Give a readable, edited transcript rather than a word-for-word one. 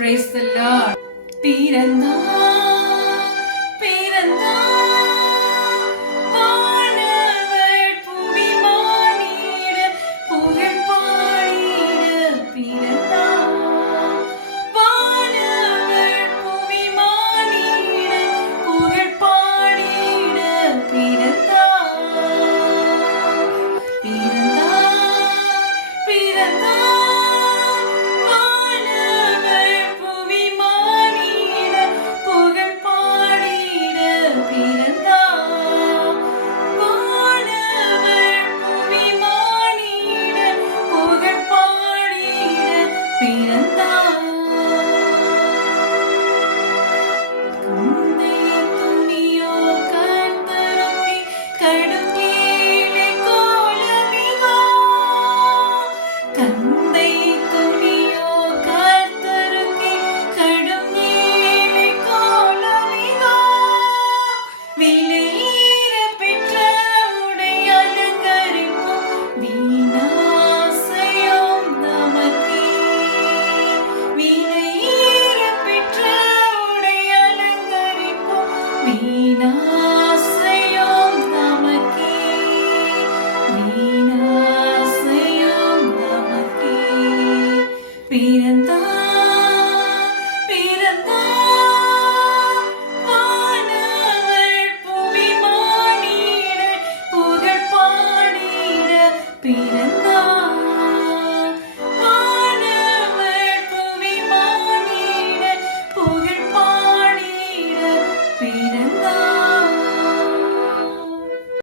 Praise the Lord. பிறந்தார், பிறந்தார், வானவர் புவி மானிட புகழ் பாடிட பிறந்தார். வானவர் புவி மானிட புகழ் பாடிட பிறந்தார். பிறந்தார், பிறந்தார், வீணாசையும் நமக்கே, வீணாசையும் நமக்கே. பிறந்தார், பிறந்தார், வானவர் புவி மானிட புகழ் பாடிட பிறந்தார்.